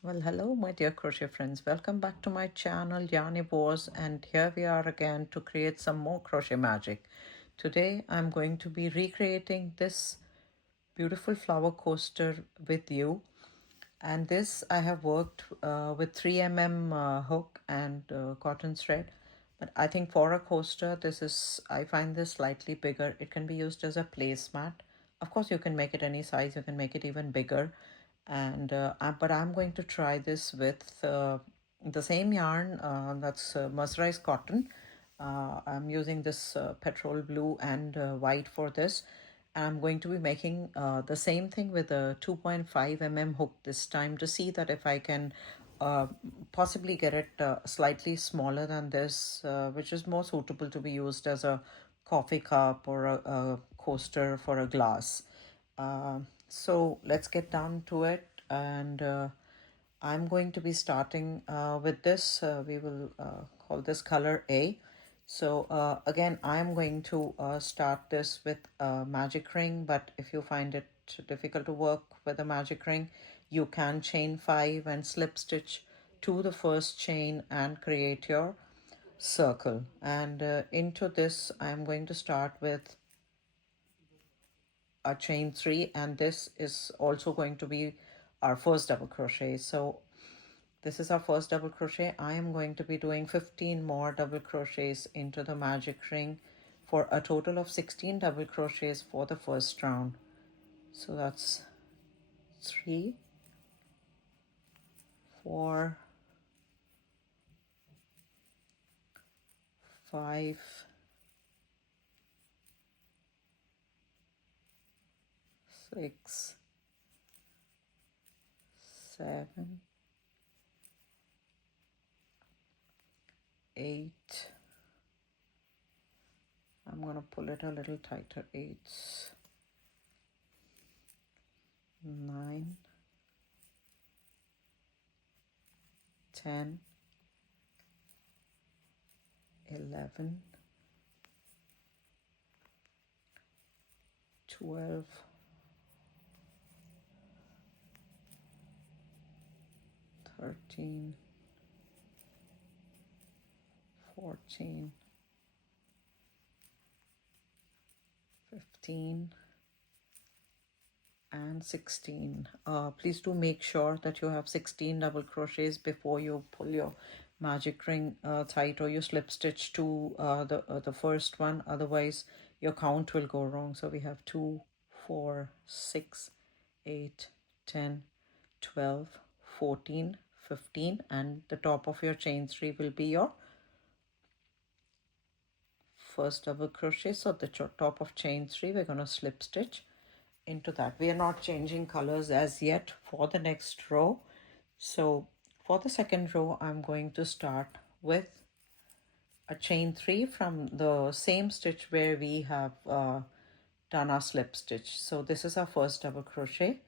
Well, hello, my dear crochet friends. Welcome back to my channel, Yarny Boss, and here we are again to create some more crochet magic. Today, I'm going to be recreating this beautiful flower coaster with you. And this I have worked with 3 mm hook and cotton thread. But I think for a coaster, I find this slightly bigger. It can be used as a placemat. Of course, you can make it any size. You can make it even bigger. But I'm going to try this with the same yarn, that's mercerized cotton. I'm using this petrol blue and white for this. And I'm going to be making the same thing with a 2.5 mm hook this time to see that if I can uh, possibly get it slightly smaller than this, which is more suitable to be used as a coffee cup or a coaster for a glass. So let's get down to it. And I'm going to be starting with this. We will call this color A. So again, I'm going to start this with a magic ring, but if you find it difficult to work with a magic ring, you can chain 5 and slip stitch to the first chain and create your circle. And into this, I'm going to start with a chain 3, and this is also going to be our first double crochet. So this is our first double crochet. I am going to be doing 15 more double crochets into the magic ring for a total of 16 double crochets for the first round. So that's 3, 4, 5, 6, 7, 8. I'm going to pull it a little tighter. 8, 9, 10, 11, 12, 13, 14, 15, and 16. Please do make sure that you have 16 double crochets before you pull your magic ring tight or you slip stitch to the first one. Otherwise, your count will go wrong. So we have 2, 4, 6, 8, 10, 12, 14, 15, and the top of your chain 3 will be your first double crochet. So the top of chain 3, we're going to slip stitch into that. We are not changing colors as yet for the next row. So for the second row, I'm going to start with a chain 3 from the same stitch where we have done our slip stitch. So this is our first double crochet,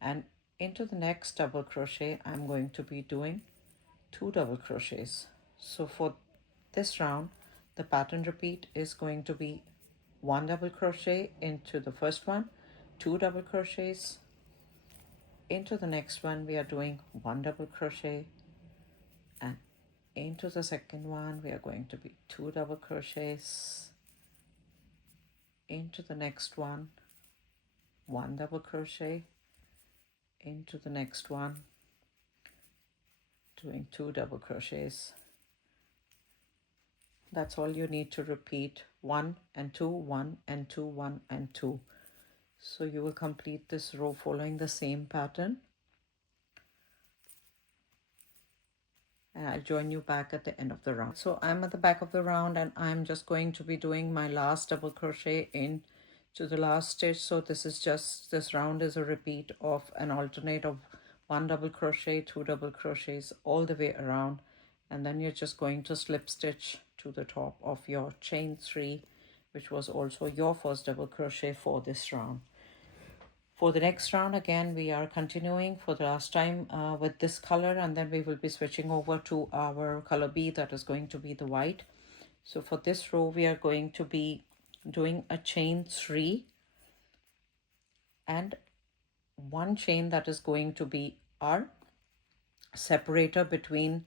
and into the next double crochet I'm going to be doing 2 double crochets. So for this round, the pattern repeat is going to be 1 double crochet into the first one, 2 double crochets into the next one. We are doing 1 double crochet, and into the second one we are going to be 2 double crochets, into the next one 1 double crochet, into the next one doing 2 double crochets. That's all you need to repeat. 1 and 2, 1 and 2, 1 and 2. So you will complete this row following the same pattern, and I'll join you back at the end of the round. So I'm at the back of the round, and I'm just going to be doing my last double crochet in to the last stitch. So this round is a repeat of an alternate of 1 double crochet, 2 double crochets all the way around, and then you're just going to slip stitch to the top of your chain 3, which was also your first double crochet for this round. For the next round, again, we are continuing for the last time with this color, and then we will be switching over to our color B, that is going to be the white. So for this row, we are going to be doing a chain 3 and 1 chain that is going to be our separator between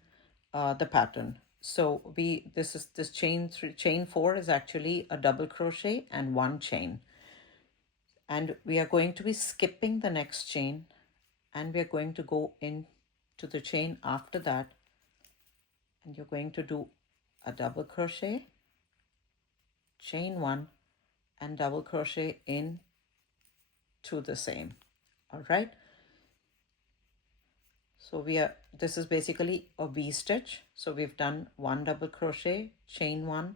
the pattern. So this chain 4 is actually a double crochet and one chain, and we are going to be skipping the next chain, and we are going to go into the chain after that, and you're going to do a double crochet, chain 1, and double crochet in to the same. All right, so this is basically a V stitch. So we've done one double crochet, chain 1,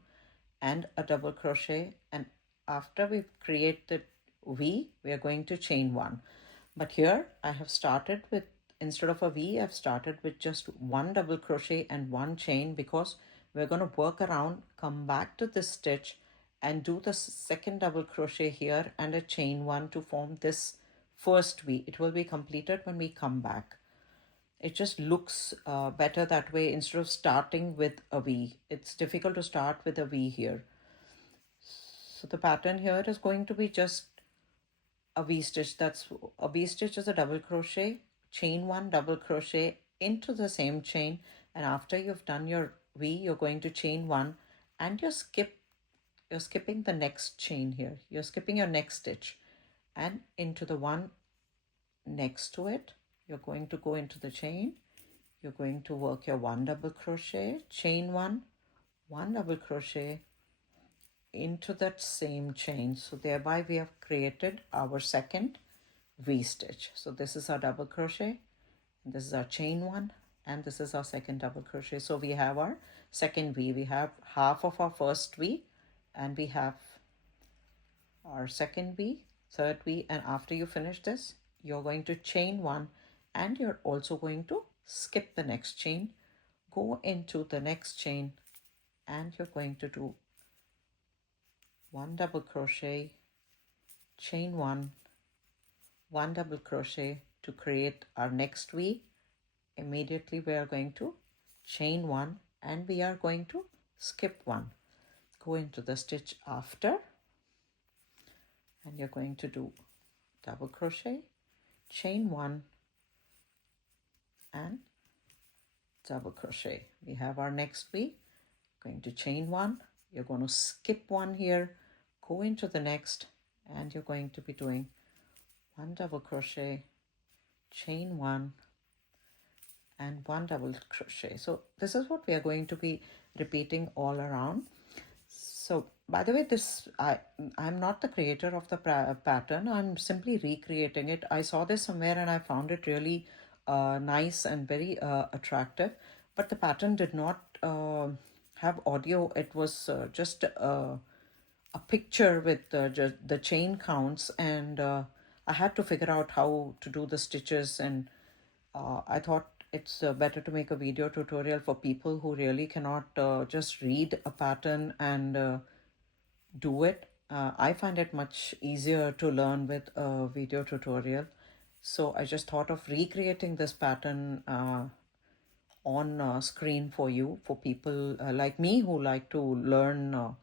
and a double crochet, and after we create the V, we are going to chain 1. But here I have started with, instead of a V, I've started with just one double crochet and one chain, because we're going to work around, come back to this stitch and do the second double crochet here and a chain 1 to form this first V. It will be completed when we come back. It just looks better that way instead of starting with a V. It's difficult to start with a V here. So the pattern here is going to be just a V stitch. That's a V stitch is a double crochet, chain 1, double crochet into the same chain, and after you've done your V, you're going to chain 1, and you're skipping the next chain here. You're skipping your next stitch, and into the one next to it, you're going to go into the chain. You're going to work your one double crochet, chain 1, one double crochet into that same chain. So thereby we have created our second V stitch. So this is our double crochet, this is our chain 1, and this is our second double crochet. So we have our second V. We have half of our first V, and we have our second V, third V, and after you finish this, you're going to chain 1, and you're also going to skip the next chain, go into the next chain, and you're going to do one double crochet, chain 1, one double crochet to create our next V. Immediately we are going to chain 1, and we are going to skip 1, go into the stitch after, and you're going to do double crochet, chain 1, and double crochet. We have our next V. Going to chain 1, you're going to skip 1 here, go into the next, and you're going to be doing one double crochet, chain 1, and one double crochet. So this is what we are going to be repeating all around. So by the way, I'm not the creator of the pattern. I'm simply recreating it. I saw this somewhere and I found it really nice and very attractive. But the pattern did not have audio. It was just a picture with just the chain counts, and I had to figure out how to do the stitches, and I thought it's better to make a video tutorial for people who really cannot just read a pattern and do it. I find it much easier to learn with a video tutorial. So I just thought of recreating this pattern on screen for you, for people like me who like to learn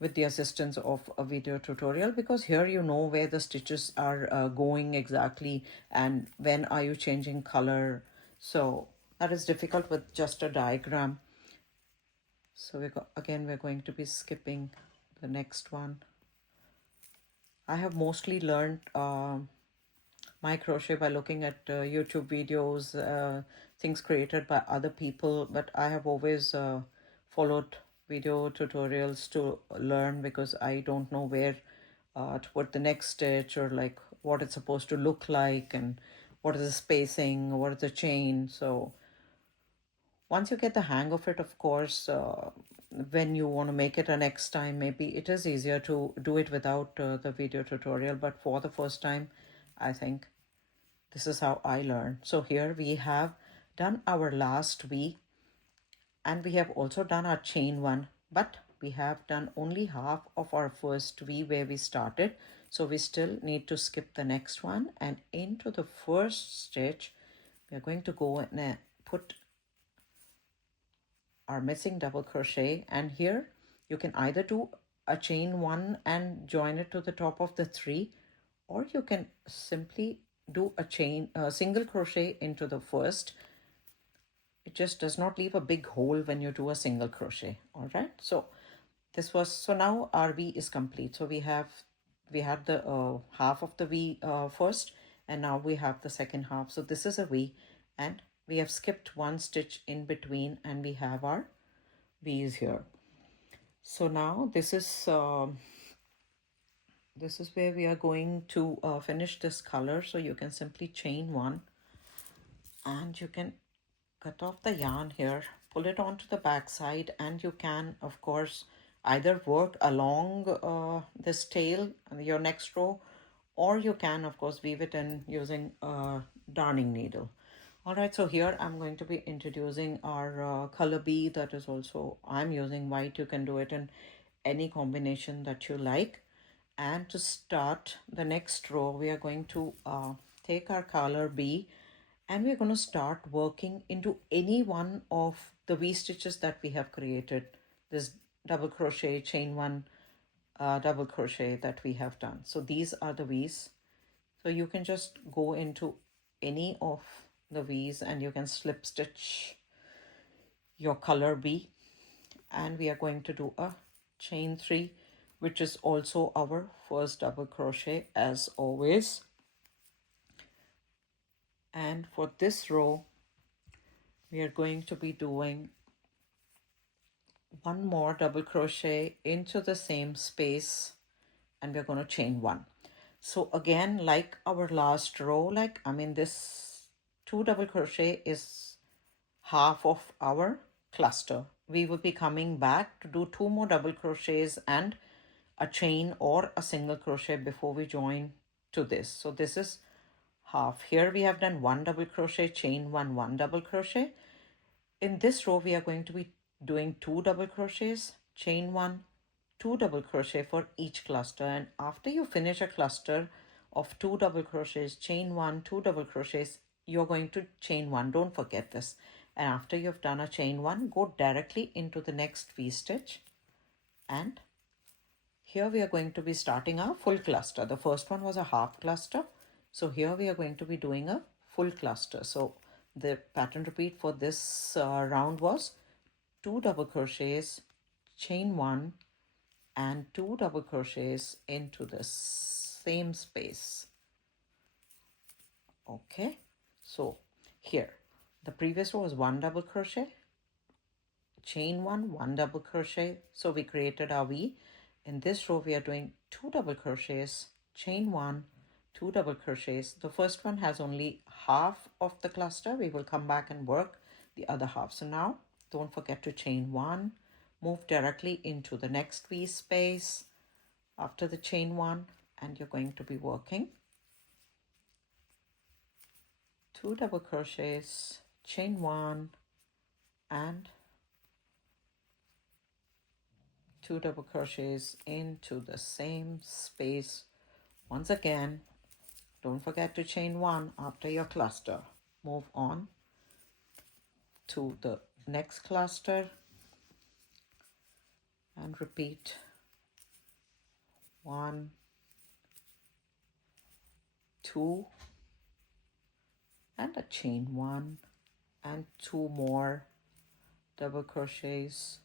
with the assistance of a video tutorial, because here you know where the stitches are going exactly and when are you changing color. So that is difficult with just a diagram. So we're going to be skipping the next one. I have mostly learned my crochet by looking at YouTube videos, things created by other people, but I have always followed video tutorials to learn, because I don't know where to put the next stitch, or like what it's supposed to look like, and what is the spacing, what is the chain. So once you get the hang of it, of course, when you want to make it a next time, maybe it is easier to do it without the video tutorial. But for the first time, I think this is how I learned. So here we have done our last V, and we have also done our chain 1, but we have done only half of our first V where we started. So we still need to skip the next one, and into the first stitch, we're going to go and put our missing double crochet. And here you can either do a chain 1 and join it to the top of the 3, or you can simply do a single crochet into the first, It just does not leave a big hole when you do a single crochet. All right, so so now our V is complete. So we had the half of the V first, and now we have the second half. So this is a V, and we have skipped one stitch in between, and we have our V's here. So now this is where we are going to finish this color. So you can simply chain one, and you can cut off the yarn here, pull it onto the back side, and you can of course either work along this tail, your next row, or you can of course weave it in using a darning needle. All right, so here I'm going to be introducing our color B. That is also, I'm using white. You can do it in any combination that you like. And to start the next row, we are going to take our color B, and we're going to start working into any one of the V stitches that we have created. This double crochet, chain one, double crochet that we have done. So these are the V's. So you can just go into any of the V's and you can slip stitch your color B, and we are going to do a chain 3, which is also our first double crochet as always. And for this row we are going to be doing one more double crochet into the same space, and we're going to chain one. So again, like our last row, this 2 double crochet is half of our cluster. We will be coming back to do 2 more double crochets and a chain or a single crochet before we join to this. So this is half. Here we have done 1 double crochet, chain 1 double crochet. In this row we are going to be doing 2 double crochets, chain 1, 2 double crochet for each cluster. And after you finish a cluster of 2 double crochets, chain 1, 2 double crochets, you're going to chain 1. Don't forget this. And after you've done a chain 1, go directly into the next V stitch, and here we are going to be starting a full cluster. The first one was a half cluster, so here we are going to be doing a full cluster. So the pattern repeat for this round was 2 double crochets, chain 1, and 2 double crochets into the same space. Okay, so here the previous row was 1 double crochet, chain 1 double crochet, so we created our V. In this row we are doing 2 double crochets, chain 1, 2 double crochets. The first one has only half of the cluster. We will come back and work the other half. So now don't forget to chain 1, move directly into the next V space after the chain 1, and you're going to be working 2 double crochets, chain 1, and 2 double crochets into the same space. Once again, don't forget to chain 1 after your cluster. Move on to the next cluster and repeat 1, 2, and a chain 1 and 2 more double crochets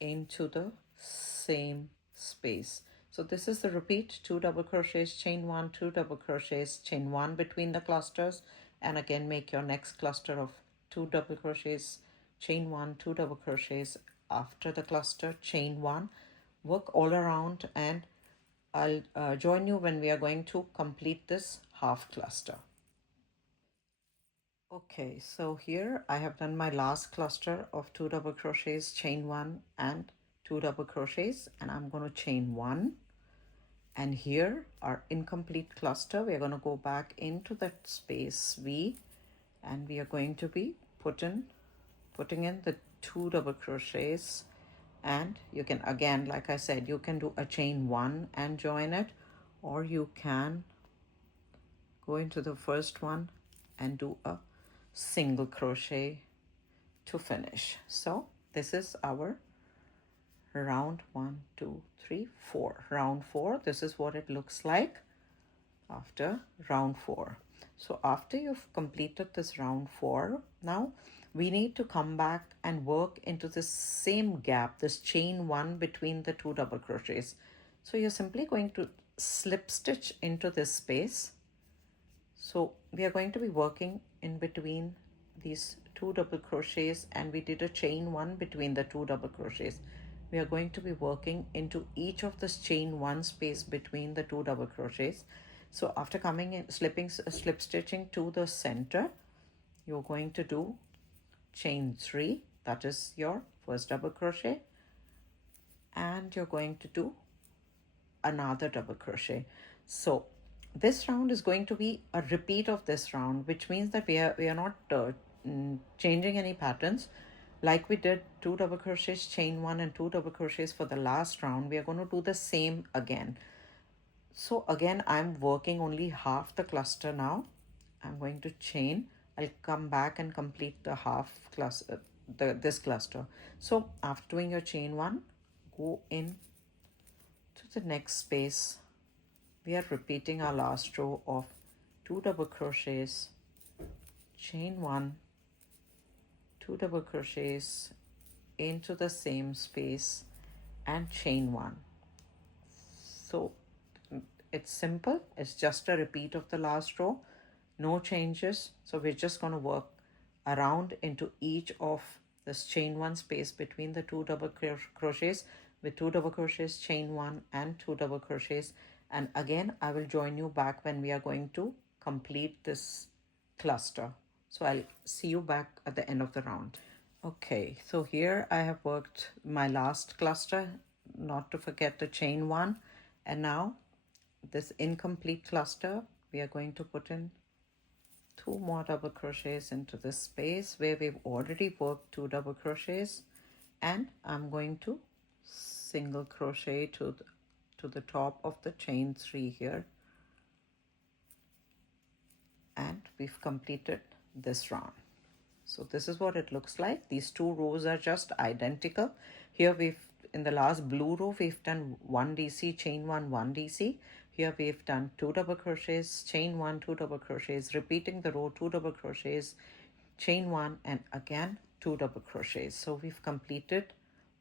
into the same space. So this is the repeat: 2 double crochets, chain 1, 2 double crochets, chain 1 between the clusters, and again make your next cluster of 2 double crochets, chain 1, 2 double crochets after the cluster, chain 1. Work all around, and I'll join you when we are going to complete this half cluster. Okay, so here I have done my last cluster of 2 double crochets, chain 1 and 2 double crochets, and I'm going to chain 1. And here our incomplete cluster, we're going to go back into that space V, and we are going to be putting in the 2 double crochets. And you can, again, like I said, you can do a chain 1 and join it, or you can go into the first one and do a single crochet to finish. So this is our round 1, 2, 3, 4. Round 4, this is what it looks like after round 4. So after you've completed this round 4, now we need to come back and work into this same gap, this chain 1 between the 2 double crochets. So you're simply going to slip stitch into this space. So we are going to be working in between these 2 double crochets, and we did a chain 1 between the 2 double crochets. We are going to be working into each of this chain 1 space between the 2 double crochets. So after coming in, slip stitching to the center, you're going to do chain 3, that is your first double crochet, and you're going to do another double crochet. So this round is going to be a repeat of this round, which means that we are not changing any patterns. Like we did 2 double crochets, chain 1 and 2 double crochets for the last round, we are going to do the same again. So again, I'm working only half the cluster now. I'm going to chain. I'll come back and complete the half cluster, this cluster. So after doing your chain 1, go in to the next space. We are repeating our last row of 2 double crochets, chain 1, 2 double crochets into the same space, and chain 1. So it's simple, it's just a repeat of the last row, no changes. So we're just going to work around into each of this chain 1 space between the 2 double crochets with 2 double crochets, chain 1 and 2 double crochets. And again, I will join you back when we are going to complete this cluster. So I'll see you back at the end of the round. Okay, so here I have worked my last cluster, not to forget the chain 1. And now this incomplete cluster, we are going to put in 2 more double crochets into this space where we've already worked 2 double crochets, and I'm going to single crochet to the top of the chain 3 here, and we've completed this round. So this is what it looks like. These 2 rows are just identical. Here in the last blue row, we've done 1 DC, chain 1, 1 DC. Here we've done 2 double crochets, chain 1, 2 double crochets, repeating the row, 2 double crochets, chain 1, and again 2 double crochets. So we've completed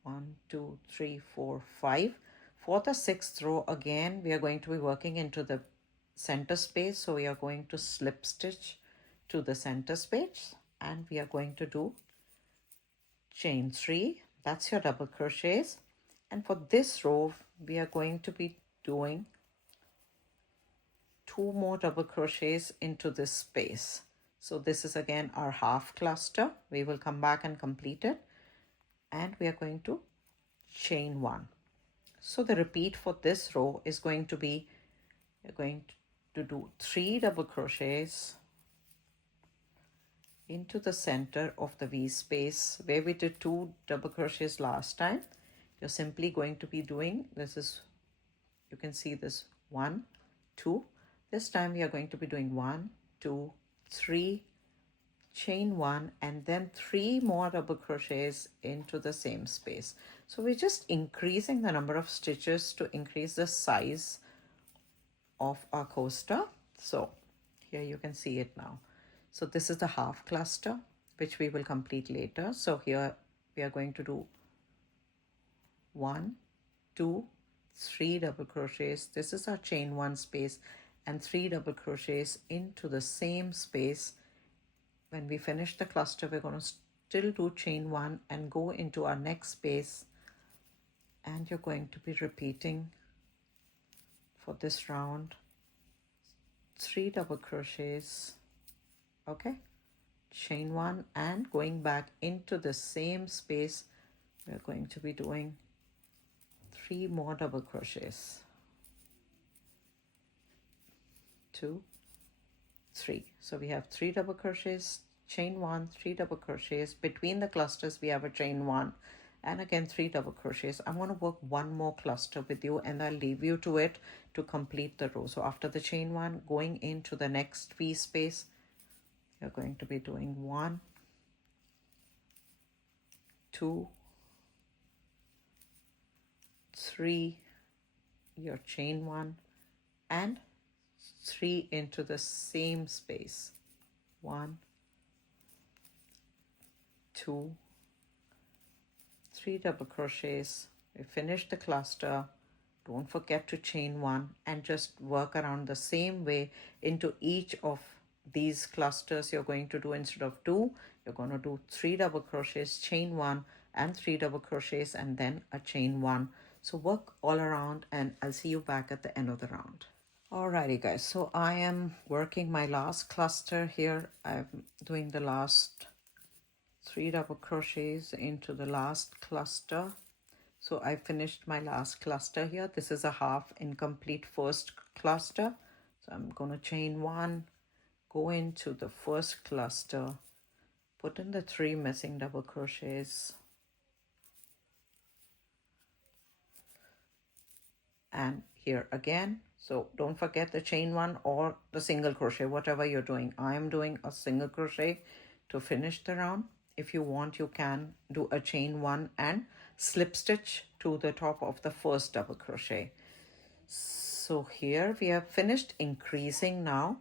1, 2, 3, 4, 5. For the 6th row, again, we are going to be working into the center space. So we are going to slip stitch to the center space, and we are going to do chain 3. That's your double crochets. And for this row, we are going to be doing 2 more double crochets into this space. So this is again our half cluster. We will come back and complete it, and we are going to chain 1. So the repeat for this row is going to be, we're going to do 3 double crochets into the center of the V space where we did 2 double crochets last time. You're simply going to be doing, this is, you can see this 1, 2. This time we are going to be doing 1, 2, 3, chain 1, and then 3 more double crochets into the same space. So we're just increasing the number of stitches to increase the size of our coaster. So here you can see it now. So this is the half cluster, which we will complete later. So here we are going to do 1, 2, 3 double crochets. This is our chain 1 space, and 3 double crochets into the same space. When we finish the cluster, we're going to still do chain 1 and go into our next space, and you're going to be repeating for this round 3 double crochets, okay, chain 1, and going back into the same space, we're going to be doing 3 more double crochets, 2, 3. So we have 3 double crochets, chain 1, 3 double crochets. Between the clusters we have a chain 1, and again 3 double crochets. I'm going to work one more cluster with you, and I'll leave you to it to complete the row. So after the chain 1, going into the next V space, you're going to be doing 1, 2, 3, your chain 1, and 3 into the same space. 1, 2, 3 double crochets. We finish the cluster. Don't forget to chain 1 and just work around the same way into each of these clusters. You're going to do, instead of 2, you're going to do 3 double crochets, chain 1 and 3 double crochets, and then a chain 1. So work all around, and I'll see you back at the end of the round. Alrighty guys, so I am working my last cluster here. I'm doing the last 3 double crochets into the last cluster. So I finished my last cluster here. This is a half incomplete first cluster. So I'm going to chain 1, go into the first cluster, put in the 3 missing double crochets, and here again. So don't forget the chain 1 or the single crochet, whatever you're doing. I am doing a single crochet to finish the round. If you want, you can do a chain 1 and slip stitch to the top of the first double crochet. So here we have finished increasing now,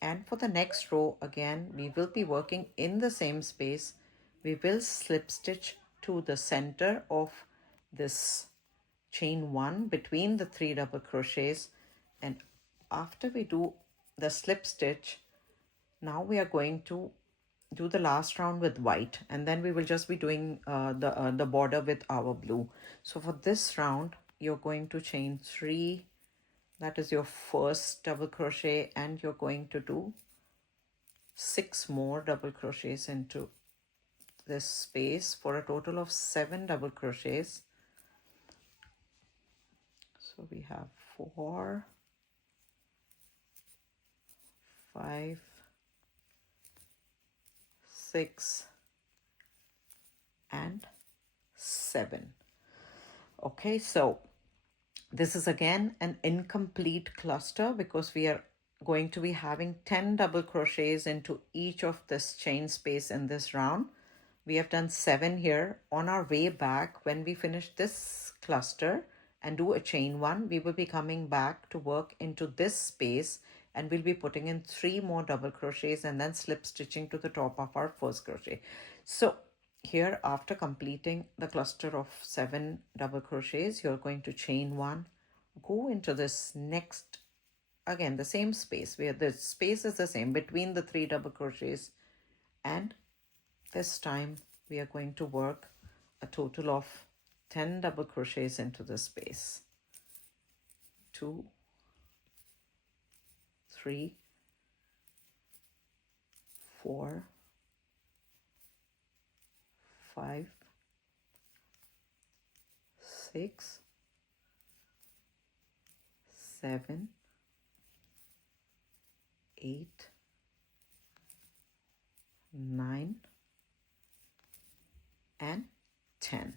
and for the next row again we will be working in the same space. We will slip stitch to the center of this chain 1 between the 3 double crochets, and after we do the slip stitch, now we are going to do the last round with white, and then we will just be doing the border with our blue. So for this round you're going to chain 3, that is your first double crochet, and you're going to do 6 more double crochets into this space for a total of 7 double crochets. So we have 4, 5, 6, and 7. Okay, so this is again an incomplete cluster because we are going to be having 10 double crochets into each of this chain space in this round. We have done 7 here. On our way back, when we finish this cluster and do a chain 1, we will be coming back to work into this space, and we'll be putting in 3 more double crochets and then slip stitching to the top of our first crochet. So here, after completing the cluster of 7 double crochets, you're going to chain 1, go into this next, again the same space where the space is the same between the 3 double crochets, and this time we are going to work a total of 10 double crochets into the space. 2, 3, 4, 5, 6, 7, 8, 9, and 10.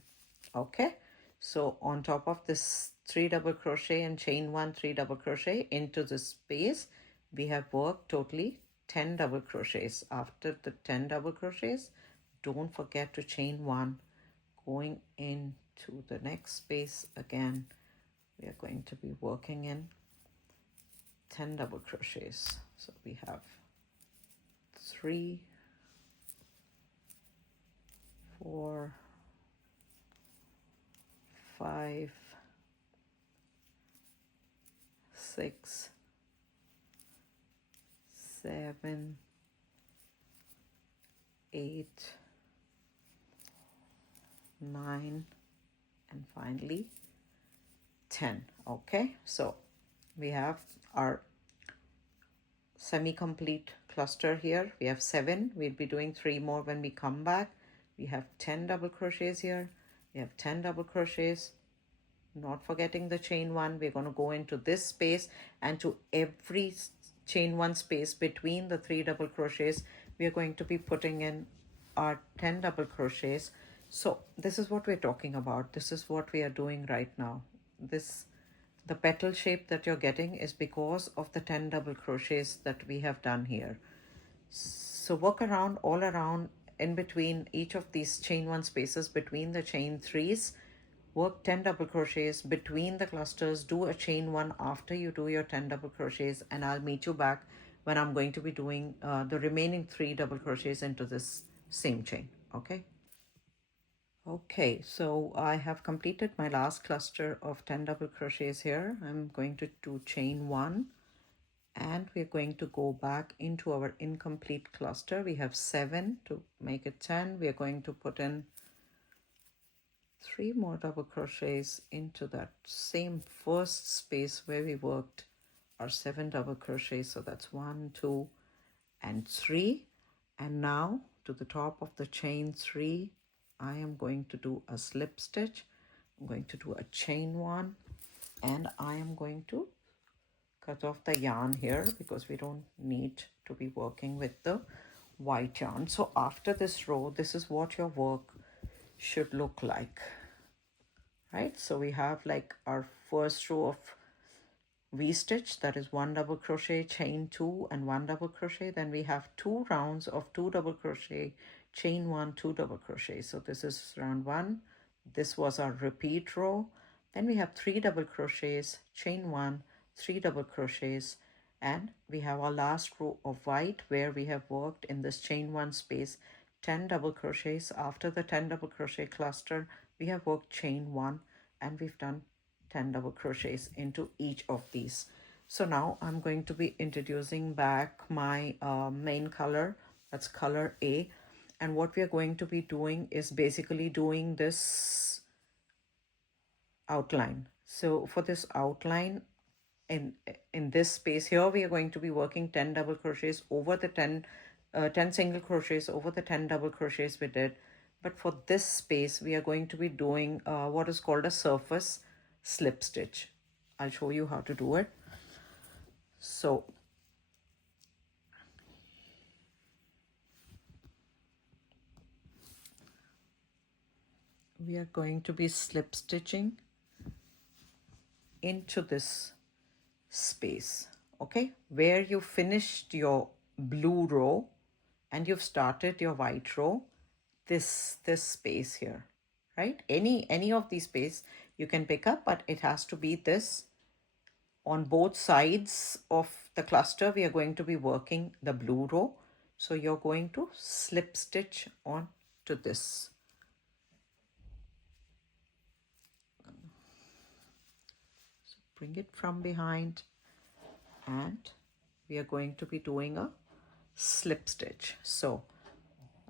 Okay, so on top of this 3 double crochet and chain 1, 3 double crochet into the space, we have worked totally 10 double crochets. After the 10 double crochets, don't forget to chain 1, going into the next space. Again, we are going to be working in 10 double crochets. So we have 3, 4, 5, 6, 7, 8, 9, and finally 10. Okay, so we have our semi-complete cluster here. We have 7. We'll be doing 3 more when we come back. We have 10 double crochets here. We have 10 double crochets, not forgetting the chain 1. We're going to go into this space, and to every chain 1 space between the 3 double crochets, we are going to be putting in our 10 double crochets. So this is what we're talking about. This is what we are doing right now. The petal shape that you're getting is because of the 10 double crochets that we have done here. So work around all around in between each of these chain 1 spaces between the chain 3s work 10 double crochets between the clusters, do a chain one after you do your 10 double crochets, and I'll meet you back when I'm going to be doing the remaining 3 double crochets into this same chain. Okay. Okay, so I have completed my last cluster of 10 double crochets here. I'm going to do chain one, and we're going to go back into our incomplete cluster. We have 7 to make it 10. We are going to put in 3 more double crochets into that same first space where we worked our 7 double crochets. So that's 1, 2, and 3. And now to the top of the chain 3, I am going to do a slip stitch. I'm going to do a chain one, and I am going to cut off the yarn here because we don't need to be working with the white yarn. So after this row, this is what your work should look like, right? So we have like our first row of V-stitch, that is 1 double crochet, chain 2 and 1 double crochet. Then we have 2 rounds of 2 double crochet, chain 1, 2 double crochet. So this is round 1. This was our repeat row. Then we have 3 double crochets, chain 1, 3 double crochets, and we have our last row of white where we have worked in this chain 1 space 10 double crochets. After the 10 double crochet cluster, we have worked chain 1, and we've done 10 double crochets into each of these. So now I'm going to be introducing back my main color, that's color A. And what we are going to be doing is basically doing this outline. So for this outline, in this space here, we are going to be working 10 double crochets over the 10 single crochets over the 10 double crochets we did. But for this space, we are going to be doing what is called a surface slip stitch. I'll show you how to do it. So we are going to be slip stitching into this space, okay, where you finished your blue row and you've started your white row. This space here, right? Any of these space you can pick up, but it has to be this. On both sides of the cluster, we are going to be working the blue row. So you're going to slip stitch on to this. So bring it from behind, and we are going to be doing a slip stitch. So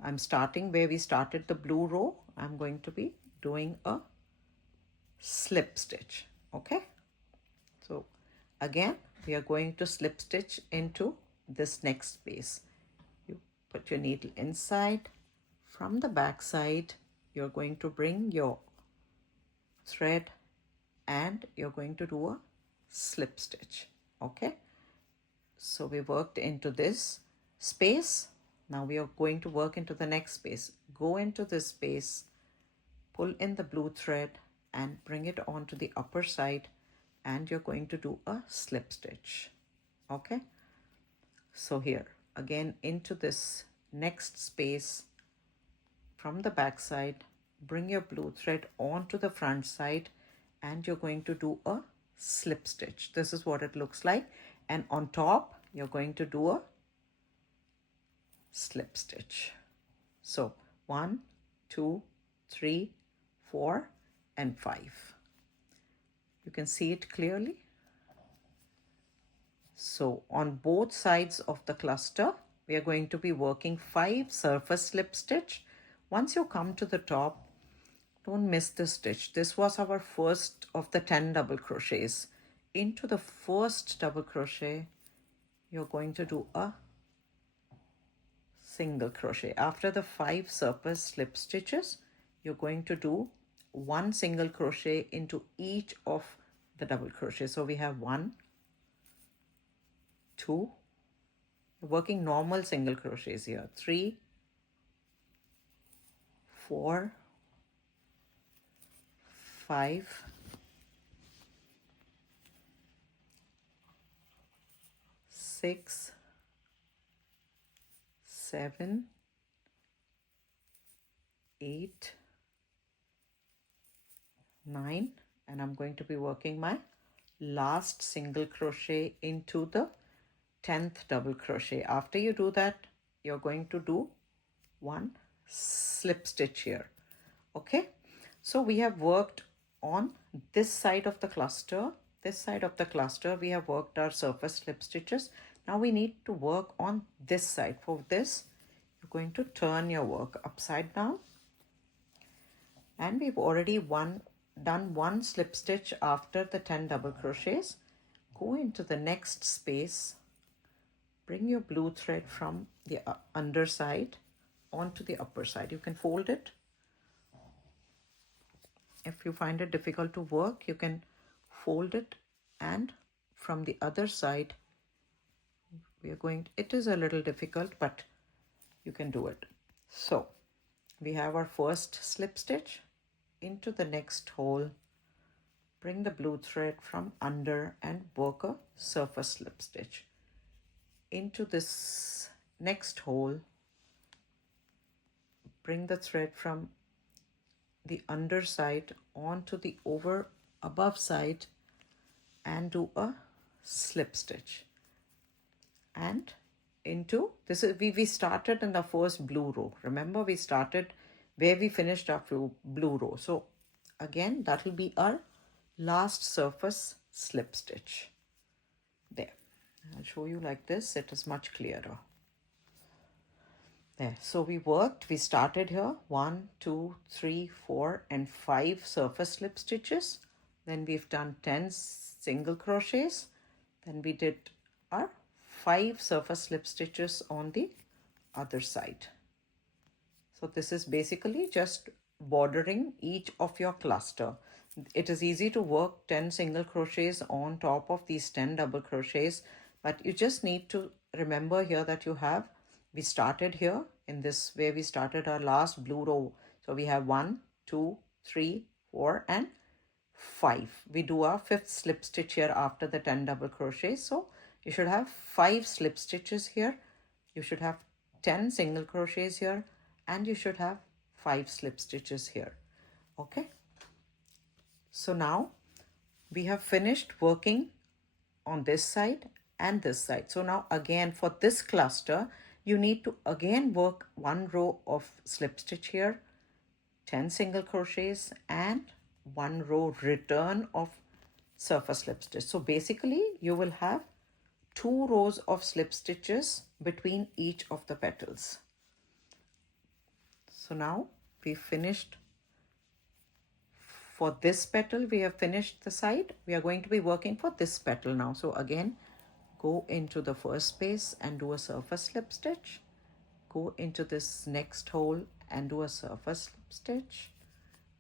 I'm starting where we started the blue row. I'm going to be doing a slip stitch, okay? So again, we are going to slip stitch into this next space. You put your needle inside. From the back side, you're going to bring your thread and you're going to do a slip stitch, okay? So we worked into this space. Now we are going to work into the next space. Go into this space, pull in the blue thread and bring it onto the upper side, and you're going to do a slip stitch, okay? So here again into this next space, from the back side, bring your blue thread onto the front side, and you're going to do a slip stitch. This is what it looks like. And on top, you're going to do a slip stitch. So 1, 2, 3, 4, and 5. You can see it clearly. So on both sides of the cluster, we are going to be working 5 surface slip stitch. Once you come to the top, don't miss this stitch. This was our first of the 10 double crochets. Into the first double crochet, you're going to do a single crochet. After the 5 surface slip stitches, you're going to do 1 single crochet into each of the double crochets. So we have 1, 2, working normal single crochets here, 3, 4, 5, 6, 7, 8, 9, and I'm going to be working my last single crochet into the 10th double crochet. After you do that, you're going to do one slip stitch here. Okay, so we have worked on this side of the cluster. This side of the cluster we have worked our surface slip stitches. Now we need to work on this side. For this, you're going to turn your work upside down, and we've already done one slip stitch after the 10 double crochets. Go into the next space, bring your blue thread from the underside onto the upper side. You can fold it. If you find it difficult to work, you can fold it, and from the other side we are going to, it is a little difficult, but you can do it. So we have our first slip stitch into the next hole, bring the blue thread from under and work a surface slip stitch into this next hole, bring the thread from the underside onto the above side and do a slip stitch, and into this is we started in the first blue row. Remember, we started where we finished our blue row. So again, that will be our last surface slip stitch. There, I'll show you like this, it is much clearer. There, so we started here 1, 2, 3, 4 and 5 surface slip stitches. Then we've done 10 single crochets. Then we did our 5 surface slip stitches on the other side. So this is basically just bordering each of your cluster. It is easy to work 10 single crochets on top of these 10 double crochets, but you just need to remember here that we started here in this where we started our last blue row. So we have 1, 2, 3, 4 and 5. We do our 5th slip stitch here after the 10 double crochets. So you should have 5 slip stitches here. You should have 10 single crochets here, and you should have 5 slip stitches here. Okay. So now we have finished working on this side and this side. So now again for this cluster, you need to again work one row of slip stitch here, 10 single crochets and one row return of surface slip stitch. So basically you will have 2 rows of slip stitches between each of the petals. So now we finished for this petal. We have finished the side. We are going to be working for this petal now. So again, go into the first space and do a surface slip stitch. Go into this next hole and do a surface slip stitch.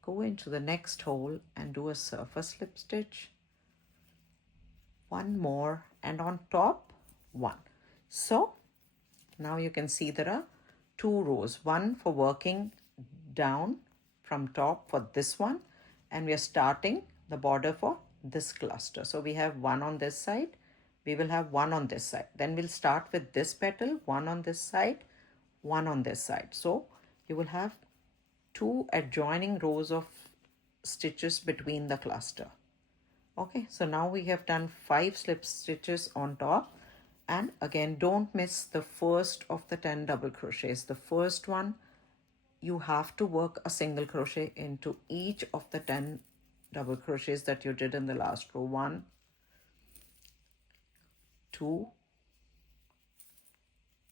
Go into the next hole and do a surface slip stitch. One more, and on top 1. So now you can see there are 2 rows, one for working down from top for this one, and we are starting the border for this cluster. So we have 1 on this side, we will have 1 on this side. Then we'll start with this petal, 1 on this side, 1 on this side. So you will have 2 adjoining rows of stitches between the cluster. Okay, so now we have done 5 slip stitches on top, and again don't miss the first of the 10 double crochets. The first one, you have to work a single crochet into each of the 10 double crochets that you did in the last row. 1, 2,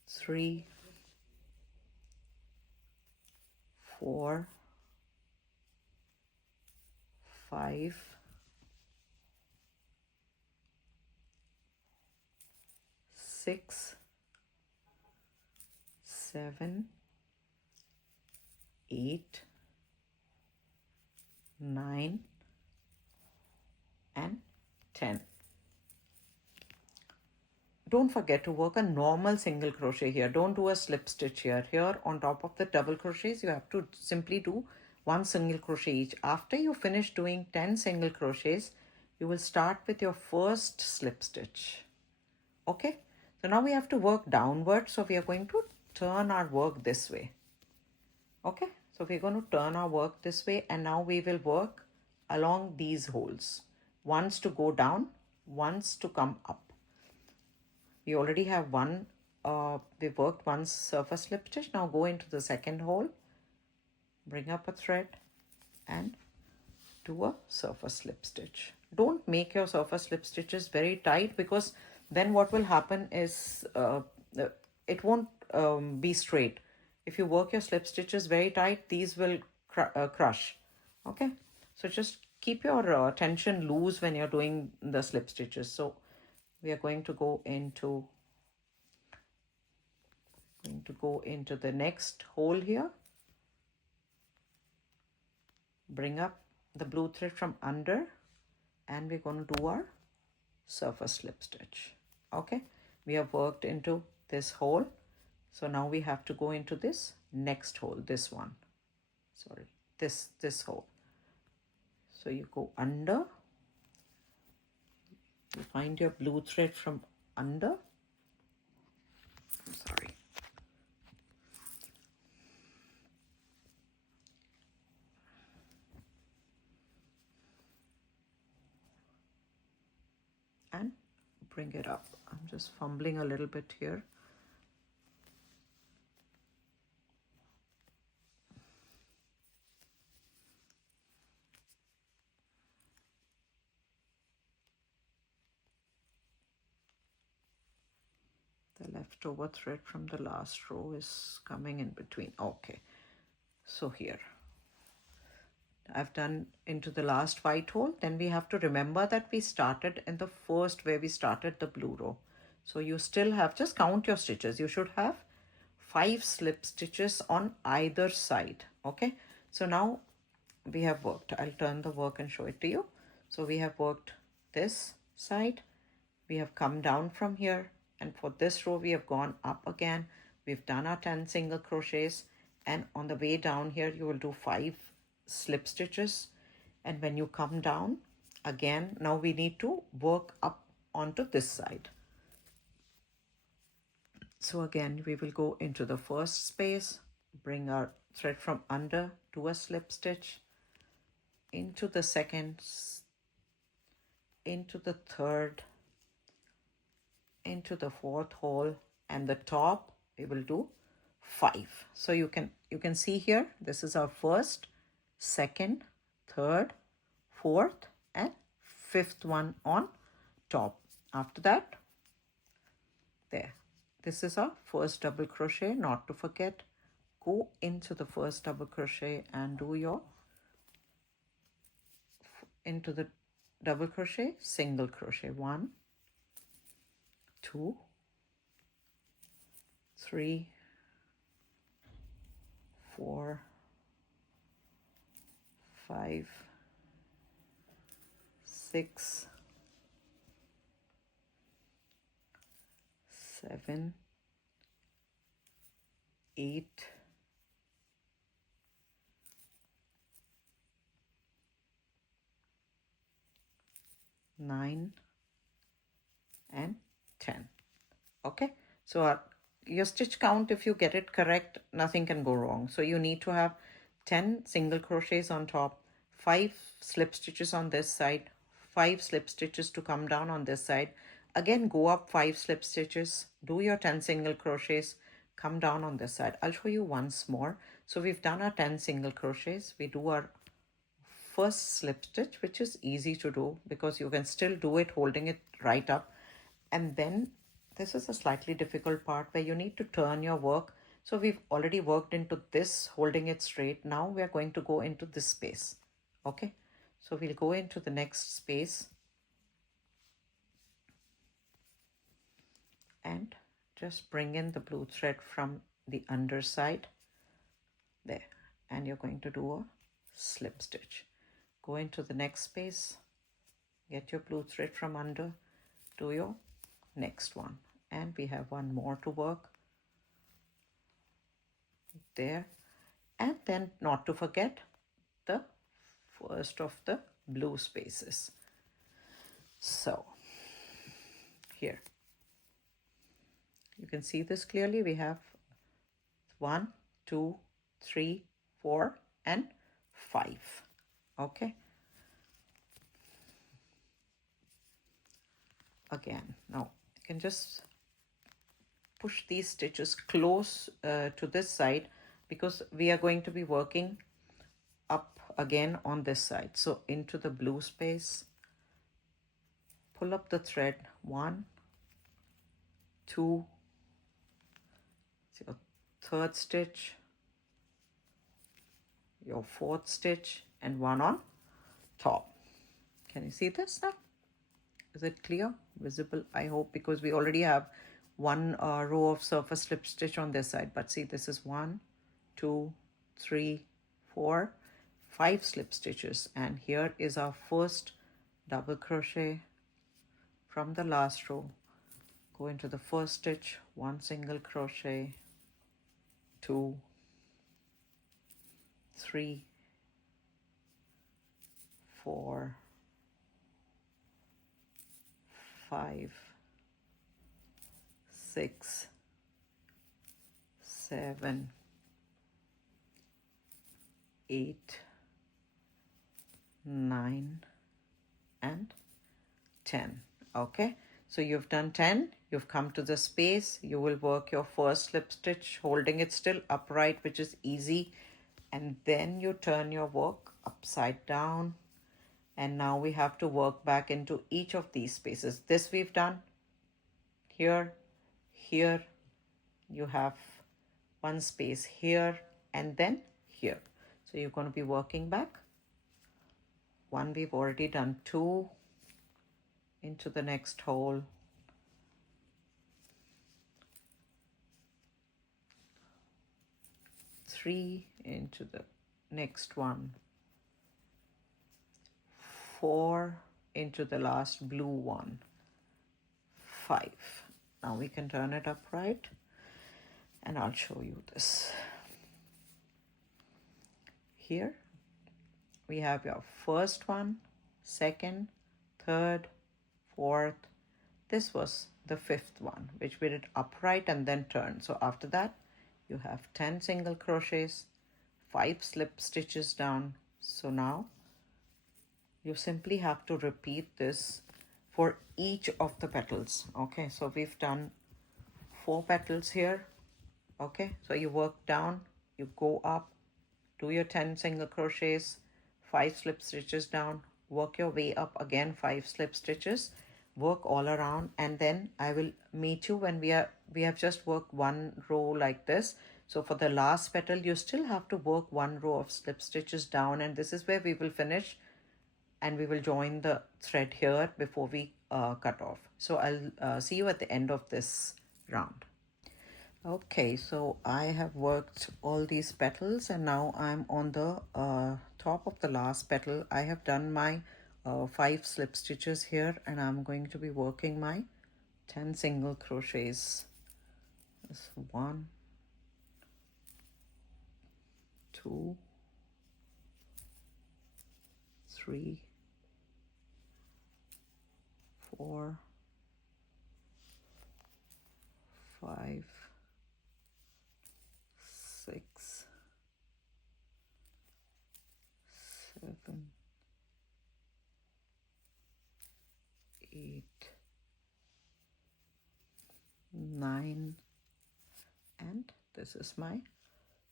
3, 4, 5, 6, 7, 8, 9 and 10. Don't forget to work a normal single crochet here. Don't do a slip stitch here. Here on top of the double crochets, you have to simply do 1 single crochet each. After you finish doing 10 single crochets, you will start with your first slip stitch. Okay, so now we have to work downward. So we are going to turn our work this way. Okay, so we're going to turn our work this way, and now we will work along these holes, once to go down, once to come up. We already have one, we worked one surface slip stitch. Now go into the second hole, bring up a thread and do a surface slip stitch. Don't make your surface slip stitches very tight, because then what will happen is it won't be straight. If you work your slip stitches very tight, these will crush. Okay, so just keep your tension loose when you're doing the slip stitches. So we are going to go into the next hole here. Bring up the blue thread from under and we're going to do our surface slip stitch. Okay, we have worked into this hole, so now we have to go into this next hole, this one, sorry, this hole. So you go under, you find your blue thread from under, sorry, and bring it up. I'm just fumbling a little bit here. The leftover thread from the last row is coming in between. Okay, so here I've done into the last white hole. Then we have to remember that we started in the first, where we started the blue row. So you still have, just count your stitches. You should have 5 slip stitches on either side. Okay, so now we have worked. I'll turn the work and show it to you. So we have worked this side, we have come down from here, and for this row we have gone up again. We've done our 10 single crochets, and on the way down here you will do 5 slip stitches, and when you come down again, now we need to work up onto this side. So again we will go into the first space, bring our thread from under, do a slip stitch, into the second, into the third, into the fourth hole, and the top we will do 5. So you can see here, this is our first, second, third, fourth and fifth one on top. After that, there, this is our first double crochet. Not to forget, go into the first double crochet and do your, into the double crochet, single crochet, 1, 2, 3, 4, 5, 6, 7, 8, 9 and 10. Okay, so your stitch count, if you get it correct, nothing can go wrong. So you need to have 10 single crochets on top, 5 slip stitches on this side, 5 slip stitches to come down on this side. Again, go up 5 slip stitches, do your 10 single crochets, come down on this side. I'll show you once more. So we've done our 10 single crochets. We do our first slip stitch, which is easy to do because you can still do it holding it right up. And then this is a slightly difficult part where you need to turn your work. So we've already worked into this, holding it straight. Now we are going to go into this space. Okay, so we'll go into the next space and just bring in the blue thread from the underside there, and you're going to do a slip stitch. Go into the next space, get your blue thread from under, do your next one, and we have one more to work there. And then not to forget the first of the blue spaces. So here you can see this clearly. We have 1, 2, 3, 4 and 5. Okay, again. Now you can just push these stitches close to this side, because we are going to be working up again on this side. So into the blue space, pull up the thread, 1, 2, your third stitch, your fourth stitch, and 1 on top. Can you see this now? Is it clear, visible? I hope, because we already have one row of surface slip stitch on this side. But see, this is 1, 2, 3, 4, 5 slip stitches, and here is our first double crochet from the last row. Go into the first stitch, 1 single crochet, 2, 3, 4, 5, 6, 7, 8, 9, and 10. Okay, so you've done 10, you've come to the space, you will work your first slip stitch holding it still upright, which is easy, and then you turn your work upside down, and now we have to work back into each of these spaces. This we've done here, here, you have one space here, and then here. So you're going to be working back. 1 we've already done, 2 into the next hole, 3 into the next one, 4 into the last blue one, 5. Now we can turn it upright, and I'll show you this. Here we have your first one, second, third, fourth. This was the 5th one, which we did upright and then turn. So after that, you have 10 single crochets, 5 slip stitches down. So now you simply have to repeat this for each of the petals. Okay, so we've done 4 petals here. Okay, so you work down, you go up, do your 10 single crochets, 5 slip stitches down, work your way up again, 5 slip stitches, work all around, and then I will meet you when we have just worked 1 row like this. So for the last petal, you still have to work 1 row of slip stitches down, and this is where we will finish, and we will join the thread here before we cut off. So I'll see you at the end of this round. Okay, so I have worked all these petals, and now I'm on the top of the last petal. I have done my 5 slip stitches here, and I'm going to be working my 10 single crochets. This 1, 2, 3, 4, 5, 6, 7, 8, 9, and this is my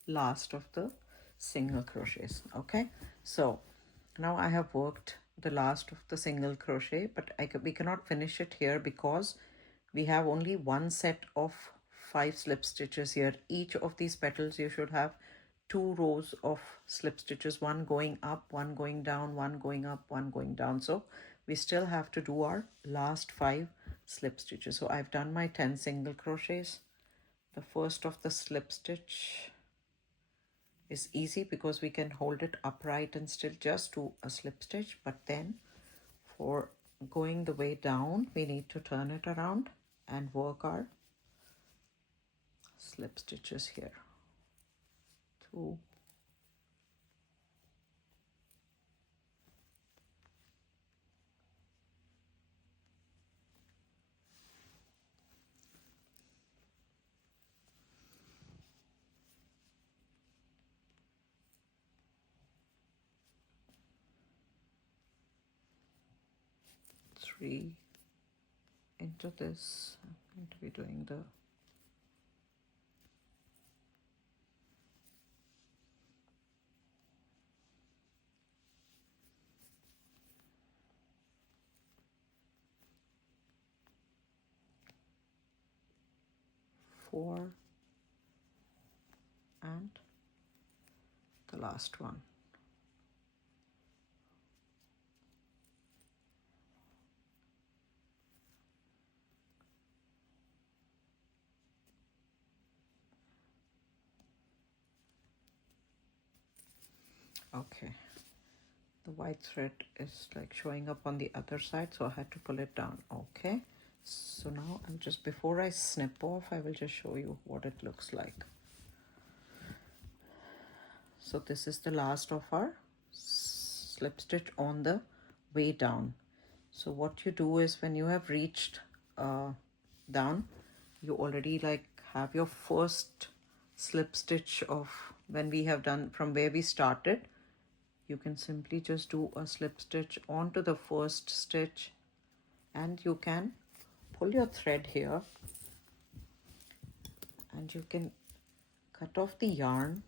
last of the single crochets. Okay, so now I have worked the last of the single crochet, but we cannot finish it here because we have only one set of 5 slip stitches here. Each of these petals you should have 2 rows of slip stitches, one going up, one going down, one going up, one going down. So we still have to do our last 5 slip stitches. So I've done my 10 single crochets. The first of the slip stitch is easy because we can hold it upright and still just do a slip stitch, but then for going the way down we need to turn it around and work our slip stitches here. 2, 3, into this. I'm going to be doing the four and the last one. Okay, the white thread is like showing up on the other side, so I had to pull it down. Okay, so now I'm just, before I snip off, I will just show you what it looks like. So this is the last of our slip stitch on the way down. So what you do is, when you have reached down, you already like have your first slip stitch of when we have done from where we started. You can simply just do a slip stitch onto the first stitch, and you can pull your thread here and you can cut off the yarn,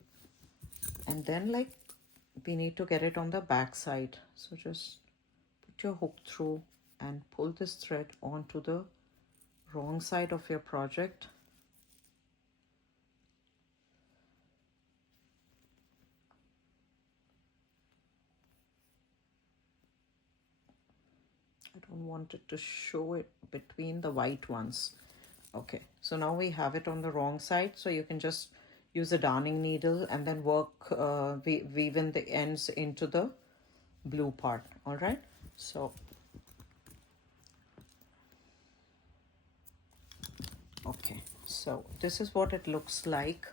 and then like we need to get it on the back side. So just put your hook through and pull this thread onto the wrong side of your project. I don't want it to show it between the white ones. Okay, so now we have it on the wrong side, so you can just use a darning needle and then work, weave in the ends into the blue part. All right, so okay, so this is what it looks like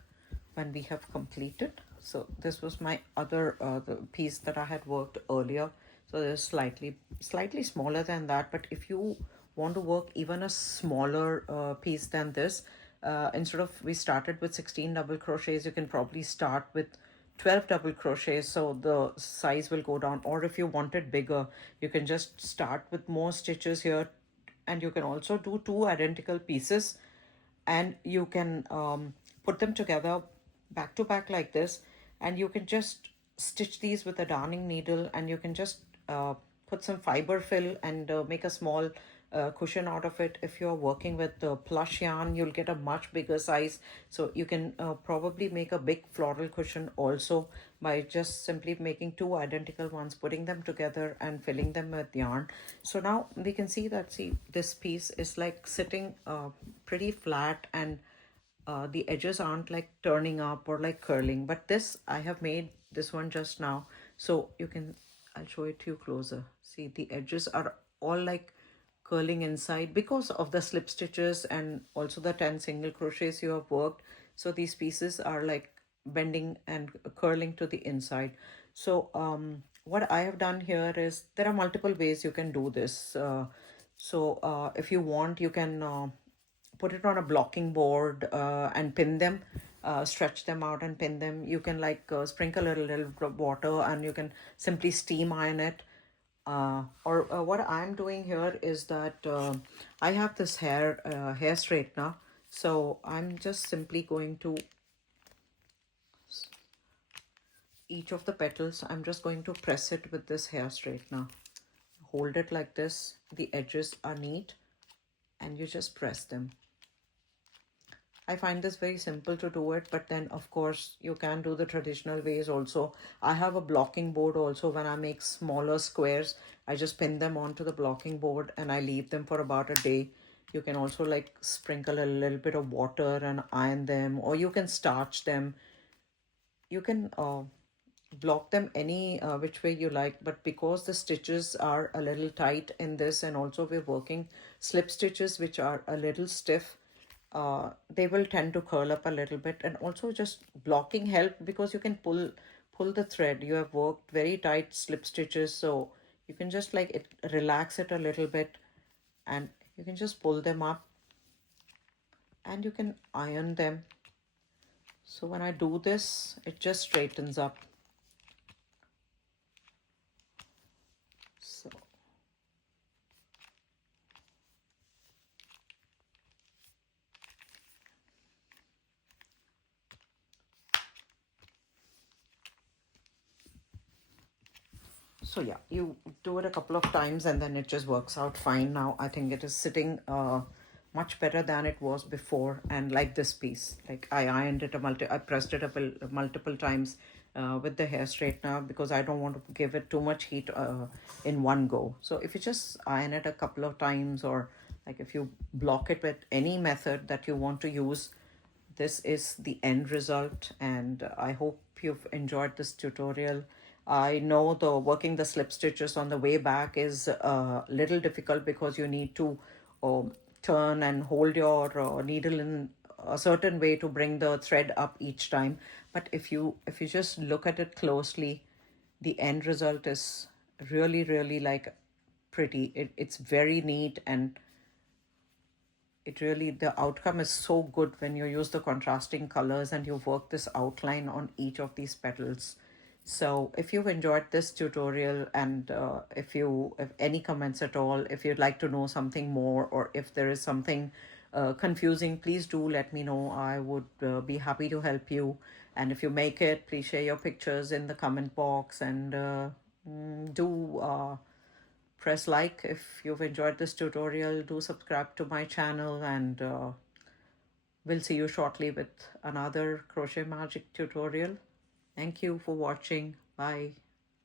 when we have completed. So this was my other the piece that I had worked earlier. So there's slightly smaller than that, but if you want to work even a smaller piece than this, instead of, we started with 16 double crochets, you can probably start with 12 double crochets, so the size will go down. Or if you want it bigger, you can just start with more stitches here, and you can also do two identical pieces, and you can put them together back to back like this, and you can just stitch these with a darning needle, and you can just put some fiber fill and make a small cushion out of it. If you're working with plush yarn, you'll get a much bigger size, so you can probably make a big floral cushion also by just simply making two identical ones, putting them together and filling them with yarn. So now we can see that, see, this piece is like sitting pretty flat, and the edges aren't like turning up or like curling. But this, I have made this one just now, so you can, I'll show it to you closer. See, the edges are all like curling inside because of the slip stitches and also the 10 single crochets you have worked. So these pieces are like bending and curling to the inside. So what I have done here is, there are multiple ways you can do this. If you want, you can put it on a blocking board and pin them, stretch them out and pin them. You can like sprinkle a little water and you can simply steam iron it. Or what I'm doing here is that I have this hair straightener, so I'm just simply going to, each of the petals, I'm just going to press it with this hair straightener. Hold it like this, the edges are neat, and you just press them. I find this very simple to do it, but then of course you can do the traditional ways also. I have a blocking board also. When I make smaller squares, I just pin them onto the blocking board and I leave them for about a day. You can also like sprinkle a little bit of water and iron them, or you can starch them. You can block them any which way you like, but because the stitches are a little tight in this, and also we're working slip stitches which are a little stiff, they will tend to curl up a little bit. And also just blocking help, because you can pull the thread. You have worked very tight slip stitches, so you can just like it, relax it a little bit, and you can just pull them up and you can iron them. So when I do this, it just straightens up. So So yeah, you do it a couple of times and then it just works out fine. Now I think it is sitting much better than it was before. And like this piece, like I ironed it I pressed it up multiple times with the hair straightener because I don't want to give it too much heat in one go. So if you just iron it a couple of times, or like if you block it with any method that you want to use, this is the end result. And I hope you've enjoyed this tutorial. I know the working the slip stitches on the way back is a little difficult because you need to um, turn and hold your needle in a certain way to bring the thread up each time. But if you just look at it closely, the end result is really like pretty. It's very neat, and it really, the outcome is so good when you use the contrasting colors and you work this outline on each of these petals. So if you've enjoyed this tutorial, and if any comments at all, if you'd like to know something more, or if there is something confusing, please do let me know. I would be happy to help you. And if you make it, please share your pictures in the comment box, and do press like if you've enjoyed this tutorial. Do subscribe to my channel, and we'll see you shortly with another crochet magic tutorial. Thank you for watching. Bye.